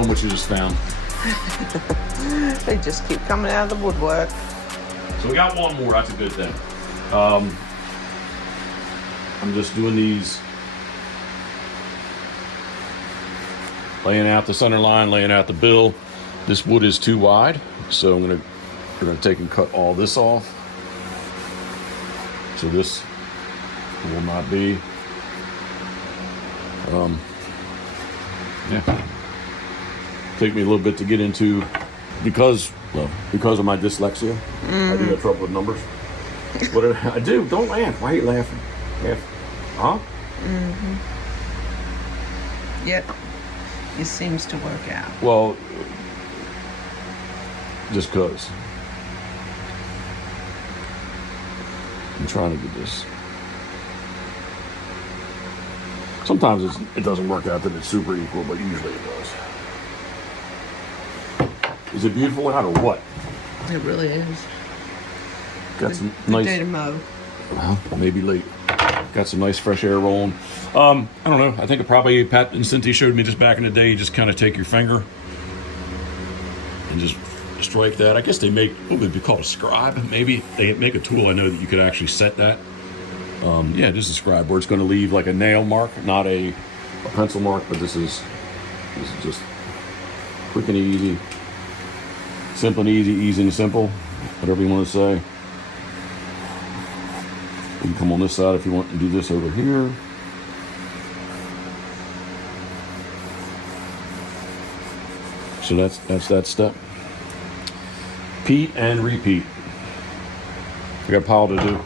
show them what you just found. They just keep coming out of the woodwork. So we got one more. That's a good thing. I'm just doing these, laying out the center line, laying out the bill. This wood is too wide, so we're gonna take and cut all this off. So this will not be. Yeah. Take me a little bit to get into, because of my dyslexia. I do have trouble with numbers. What did I do? Don't laugh. Why are you laughing? Huh? Yep. It seems to work out. Well, just cause. I'm trying to do this. Sometimes it doesn't work out that it's super equal, but usually it does. Is it beautiful out or what? It really is. Got some nice. Day to mow. Well, maybe late. Got some nice fresh air rolling. I don't know. I think probably Pat and Cynthia showed me just back in the day. You just kind of take your finger and just strike that. I guess they make what would be called a scribe. Maybe they make a tool. I know that you could actually set that. Yeah, this is a scribe where it's going to leave like a nail mark, not a pencil mark. But this is just quick and easy, simple and easy, easy and simple, whatever you want to say. You can come on this side if you want to do this over here. So that's that step. Repeat and repeat. We got a pile to do.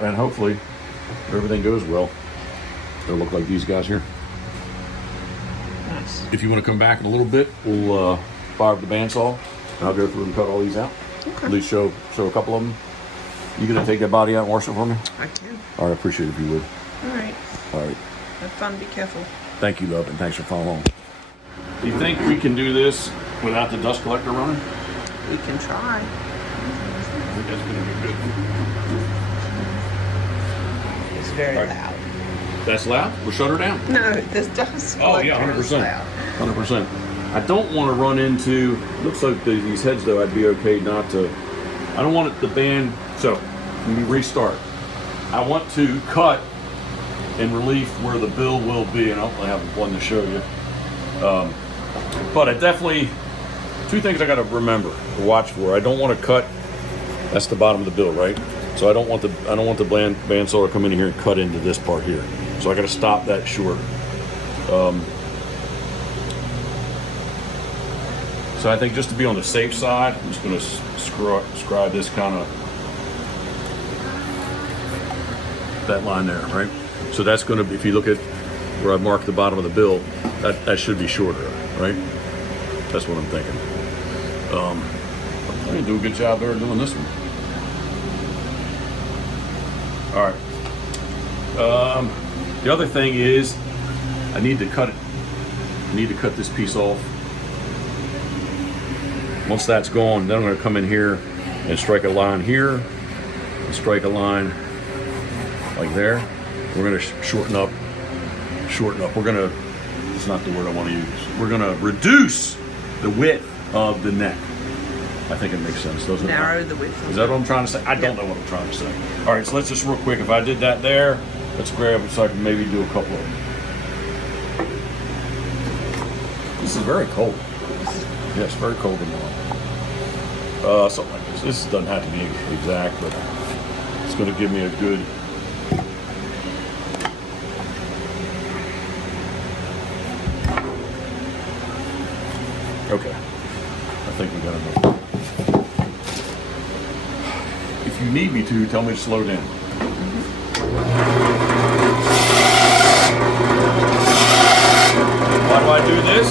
And hopefully, if everything goes well, it'll look like these guys here. Nice. If you want to come back in a little bit, we'll fire up the bandsaw, and I'll go through and cut all these out. Okay. At least show a couple of them. You gonna take that body out and wash it for me? I can. All right, I appreciate it if you would. All right. All right. Have fun. Be careful. Thank you, love, and thanks for following. Do you think we can do this without the dust collector running? We can try. I think that's gonna be good. It's very All right. loud. That's loud? We'll shut her down. No, this dust Oh collector yeah, 100%. is loud. 100%. I don't want to run into. Looks like these heads though. I'd be okay not to. I don't want it the band. So let me restart. I want to cut in relief where the bill will be, and I'll have one to show you. But I definitely, two things I got to remember to watch for. I don't want to cut. That's the bottom of the bill, right? So I don't want the bandsaw to come in here and cut into this part here. So I got to stop that short. So I think just to be on the safe side, I'm just going to scribe this kind of, that line there, right? So that's going to be, if you look at where I marked the bottom of the bill, that should be shorter, right? That's what I'm thinking. I'm going to do a good job there doing this one. All right. The other thing is, I need to cut it. I need to cut this piece off. Once that's gone, then I'm going to come in here and strike a line here, and strike a line like there. We're going to shorten up. We're going to, it's not the word I want to use. We're going to reduce the width of the neck. I think it makes sense, doesn't it? Narrow the width. Is that what I'm trying to say? I don't know what I'm trying to say. All right, so let's just real quick. If I did that there, let's grab it so I can maybe do a couple of them. This is very cold. Yeah, it's very cold in the morning. Something like this. This doesn't have to be exact, but it's going to give me a good. Okay, I think we got enough. If you need me to, tell me to slow down. Why do I do this?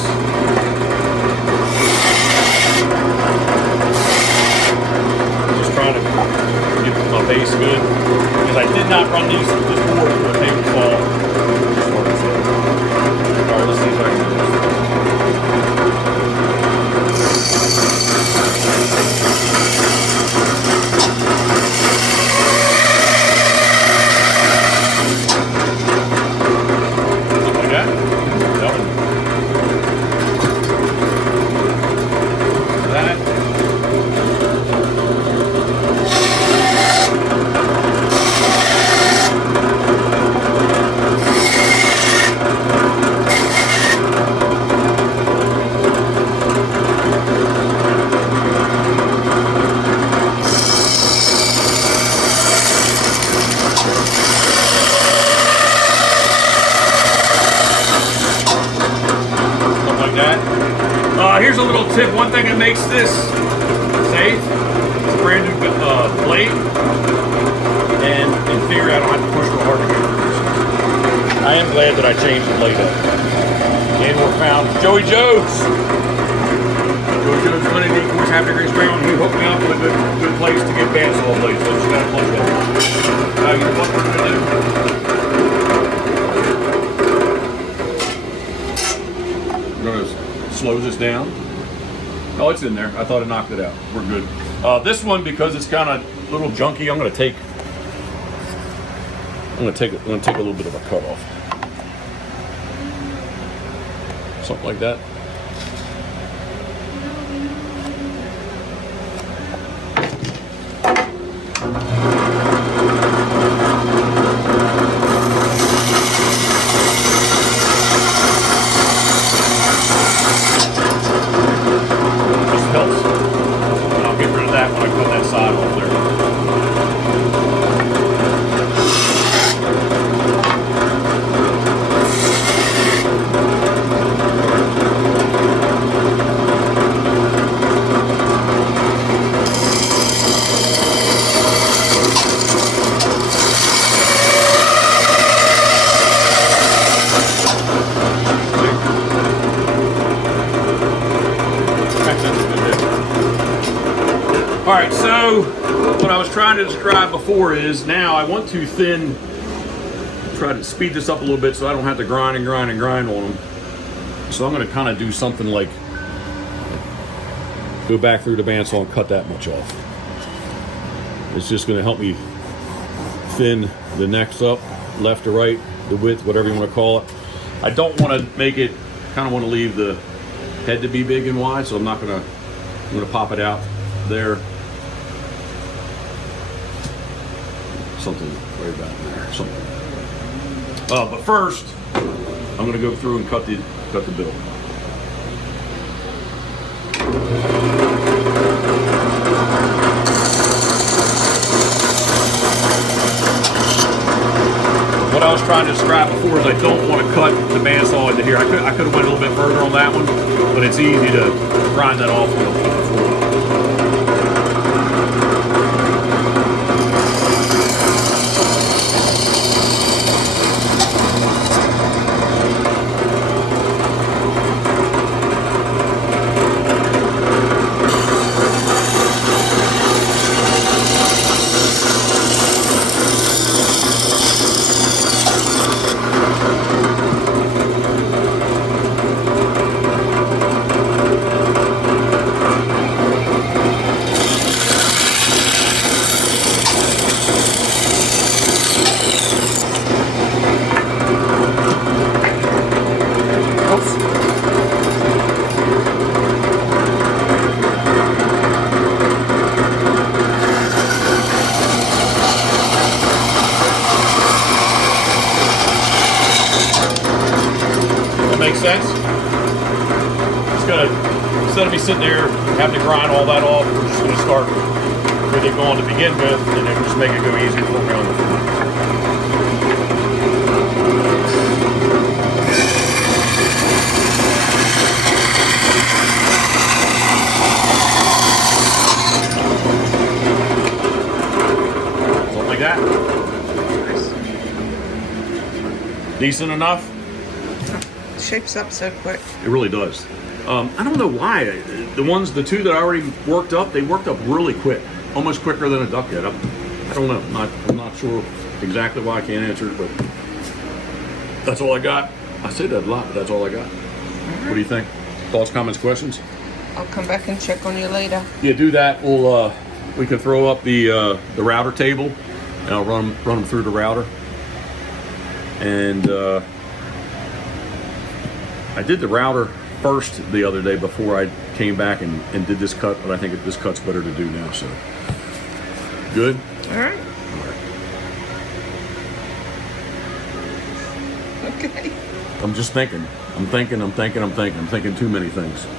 Just trying to get my base good, because I did not run these before with a paper fall. All right, let's see if I can do this. Like that? tip, one thing that makes this safe, it's a brand new blade, and in theory I don't have to push real hard to get it. I am glad that I changed the blade up. And we're found Joey Jones. Joey Jones running decoys, half degree ground. He hooked me up with a good place to get bandsaw blades. So just gotta plug that. Now you know what we're gonna do? We're gonna slow this down. Oh, it's in there. I thought I knocked it out. We're good. This one, because it's kind of a little junky, I'm gonna take a little bit of a cut off. Something like that. Just helps. And I'll get rid of that when I cut that side off there. All right, so what I was trying to describe before is now I want to try to speed this up a little bit so I don't have to grind and grind and grind on them. So I'm going to kind of do something like go back through the bandsaw and cut that much off. It's just going to help me thin the necks up, left to right, the width, whatever you want to call it. I don't want to make it, kind of want to leave the head to be big and wide, so I'm going to pop it out there. Something right about there, something. But first, I'm going to go through and cut the bill. What I was trying to describe before is I don't want to cut the bandsaw into here. I could have went a little bit further on that one, but it's easy to grind that off with a floor. Makes sense? Just gonna, instead of me sitting there having to grind all that off, we're just gonna start with it going to begin with, and then just make it go easier for me on the floor. Something like that. Nice. Decent enough? Shapes up so quick. It really does. I don't know why. The two that I already worked up, they worked up really quick. Almost quicker than a duck head. I don't know. I'm not sure exactly why. I can't answer it, but that's all I got. I say that a lot, but that's all I got. What do you think? Thoughts, comments, questions? I'll come back and check on you later. Yeah, do that. We can throw up the router table, and I'll run them through the router. And I did the router first the other day before I came back and did this cut, but I think this cut's better to do now, so. Good? All right. All right. Okay. I'm just thinking. I'm thinking too many things. All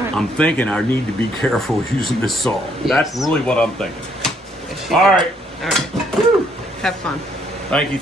right. I'm thinking I need to be careful using this saw. Yes. That's really what I'm thinking. Yes, All right. All right. Whew. Have fun. Thank you.